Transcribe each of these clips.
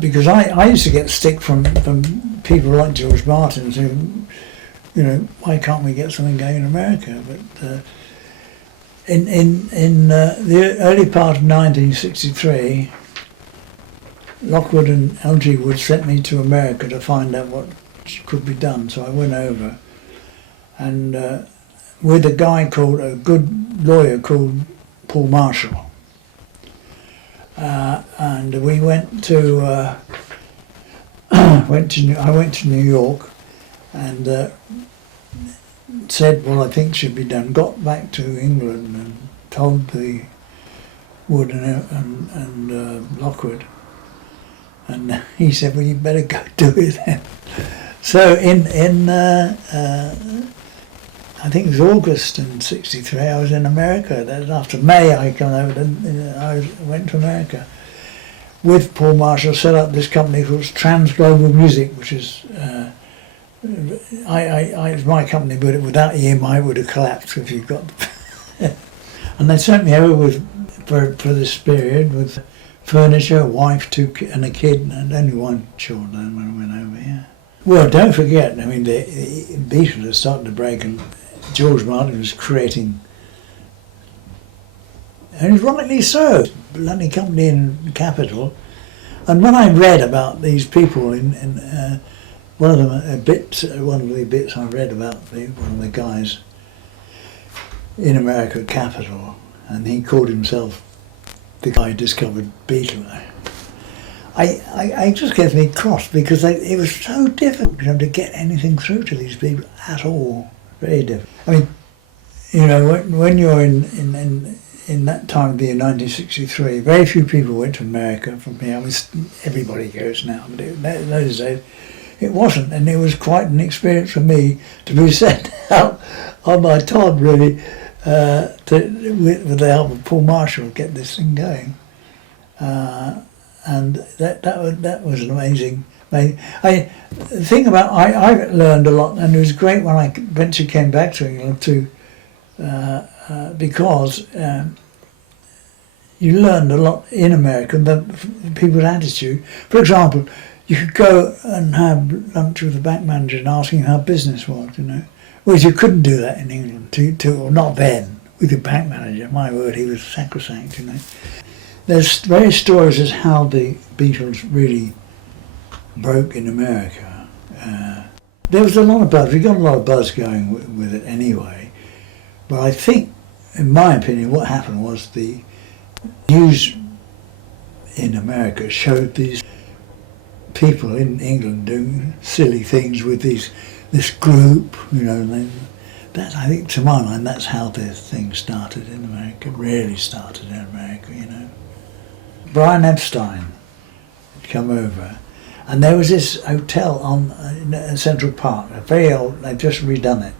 because I used to get stick from people like George Martin saying, you know, why can't we get something going in America? But in the early part of 1963, Lockwood and L.G. Wood sent me to America to find out what could be done. So I went over, and with a good lawyer called Paul Marshall, and we went to I went to New York, and said what I think should be done. Got back to England and told the Wood and Lockwood, and he said, "Well, you better go do it then." So in I think it was August in '63, I was in America. Then after May, I came over and I went to America with Paul Marshall. Set up this company called Trans Global Music, which is it's my company, but without EMI it would have collapsed if you got. And they sent me over for this period with furniture, a wife, and a kid, and only one children when I went over here. Well, don't forget, I mean, the Beatles are starting to break, and George Martin was creating, and rightly so, bloody company in Capital. And when I read about these people one of the bits I read about one of the guys in America, Capital, and he called himself the guy who discovered Beatles. I just gets me cross because it was so difficult, you know, to get anything through to these people at all. Very difficult. I mean, you know, when you're in that time of the year 1963, very few people went to America from here. I mean, everybody goes now, but in those days it wasn't, and it was quite an experience for me to be sent out on my Todd, really, with the help of Paul Marshall, get this thing going. And that was an amazing. The thing about I learned a lot, and it was great when I eventually came back to England too, because you learned a lot in America, the people's attitude. For example, you could go and have lunch with the bank manager and ask him how business was, you know, whereas you couldn't do that in England, or not then, with the bank manager. My word, he was sacrosanct, you know. There's various stories as how the Beatles really broke in America. There was a lot of buzz. We got a lot of buzz going with it anyway. But I think, in my opinion, what happened was the news in America showed these people in England doing silly things with this group, you know. And I think, to my mind, that's how this thing started in America. Really started in America, you know. Brian Epstein had come over, and there was this hotel in Central Park, a very old, they've just redone it,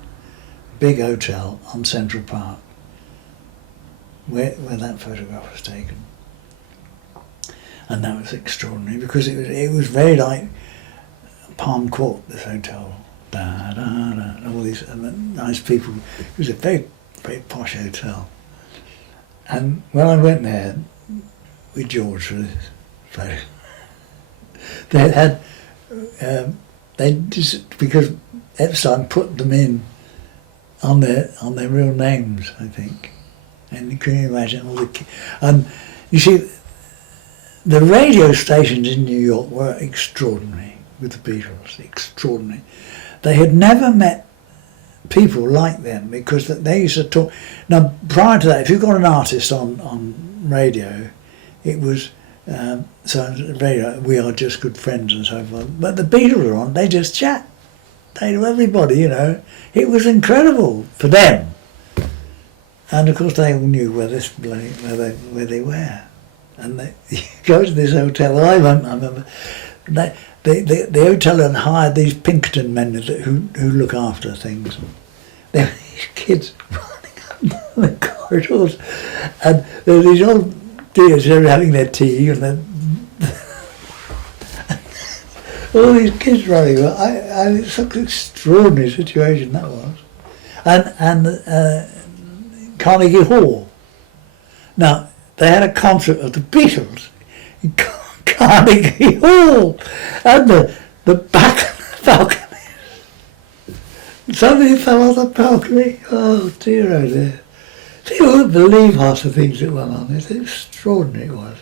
big hotel on Central Park, where that photograph was taken. And that was extraordinary because it was very like Palm Court, this hotel, and all these nice people. It was a very, very posh hotel. And when I went there with George for this photo, they had, because Epstein put them in on their real names, I think. And can you imagine all the, and you see, the radio stations in New York were extraordinary with the Beatles, extraordinary. They had never met people like them because they used to talk. Now, prior to that, if you got an artist on radio, it was radio, we are just good friends and so forth. But the Beatles were on, they just chat. They knew everybody, you know. It was incredible for them. And of course, they all knew where they were. And you go to this hotel. I remember the hotel had hired these Pinkerton men who look after things. There were these kids running up the corridors, and there were these old dears who were having their tea, and then all these kids running. It's such an extraordinary situation that was, and Carnegie Hall. Now, they had a concert of the Beatles in Carnegie Hall, and the back of the balcony. Somebody fell off the balcony. Oh dear, oh dear. You wouldn't believe half the things that went on. It's extraordinary, it was.